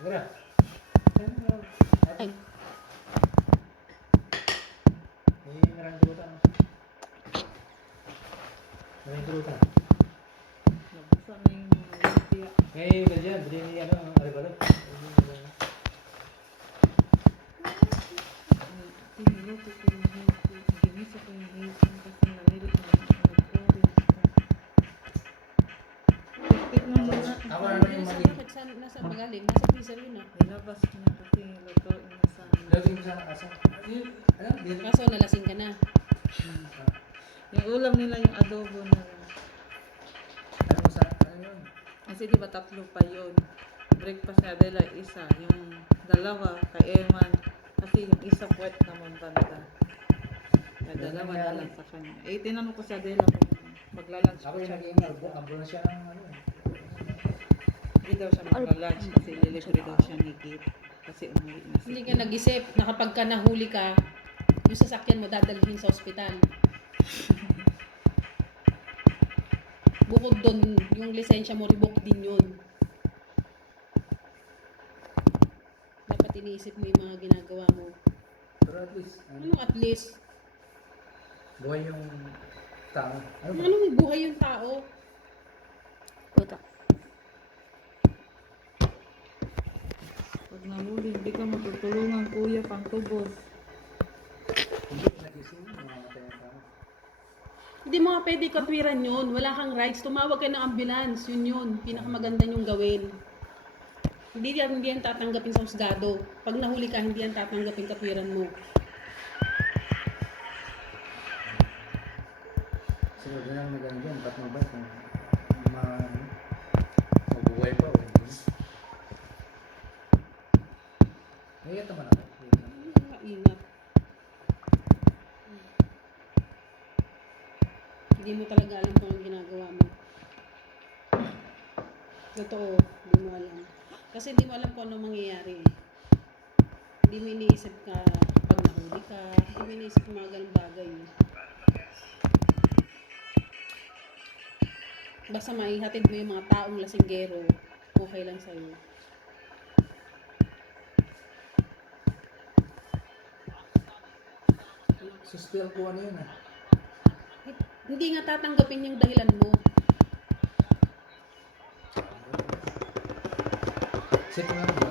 Mira. Ay, May maraming tulutan. Maraming tulutan. Nabasa na yung lumpia. May iba dyan, bili ni Arevalo. Tiniluto ko yung hipon. Ginisa ko yung hipon kasi namilit na nag-orange ka. Tikman mo na. Ako na yung mali. nasa magaling? Nasa freezer yun ah. Nilabas niya kasi lutuin na sana. Lagay ko sa asa. Ano? Dito. Kaso nalasing ka na. Yung ulam nila yung adobo na lang. Ano sa, ano yun? Kasi di ba tatlo pa yun. Breakfast ni Adela isa. Yung dalawa kay Eman. Kasi yung isa puwet naman banda. Kaya dalawa na lang sa kanya. Eh, tinanong ko si Adela kung maglalunch Ako pa yung siya. naging abo na siya ng ano. Hindi daw siya maglalunch kasi lilibre daw siya ni Kate. Kasi umuwi na Hindi si ka nag-isip na kapag ka nahuli ka, yung sasakyan mo dadalhin sa ospital. Bukod doon, yung lisensya mo, revoke din yun. Dapat iniisip mo yung mga ginagawa mo. Pero at least, Ano at least? buhay yung tao. Ano ba? Anong buhay yung tao? Puta. Pag nahuli, hindi ka matutulungan kuya pang tubos. Hindi, nagising, mamamatay ang tao. Hindi mo nga pwede katwiran yun. Wala kang rights. Tumawag ka ng ambulance. Yun yun. Pinakamaganda yung gawin. Hindi yan tatanggapin sa husgado. Pag nahuli ka, hindi yan tatanggapin katwiran mo. Sunod na lang na gano'n dyan, ba't mabay kung mabuhay pa o hindi. Naiyak naman ako. Maingat. Hindi mo talaga alam kung anong ginagawa mo. Totoo, hindi mo alam. Kasi hindi mo alam kung anong mangyayari. Hindi mo iniisip ka pag nahuli ka. Hindi mo iniisip yung mga ganung bagay. Basta maihatid mo yung mga taong lasinggero, okay lang sa'yo. Suspel ko ano yun ah. Hindi nga tatanggapin yung dahilan mo. Isip ko nga ba,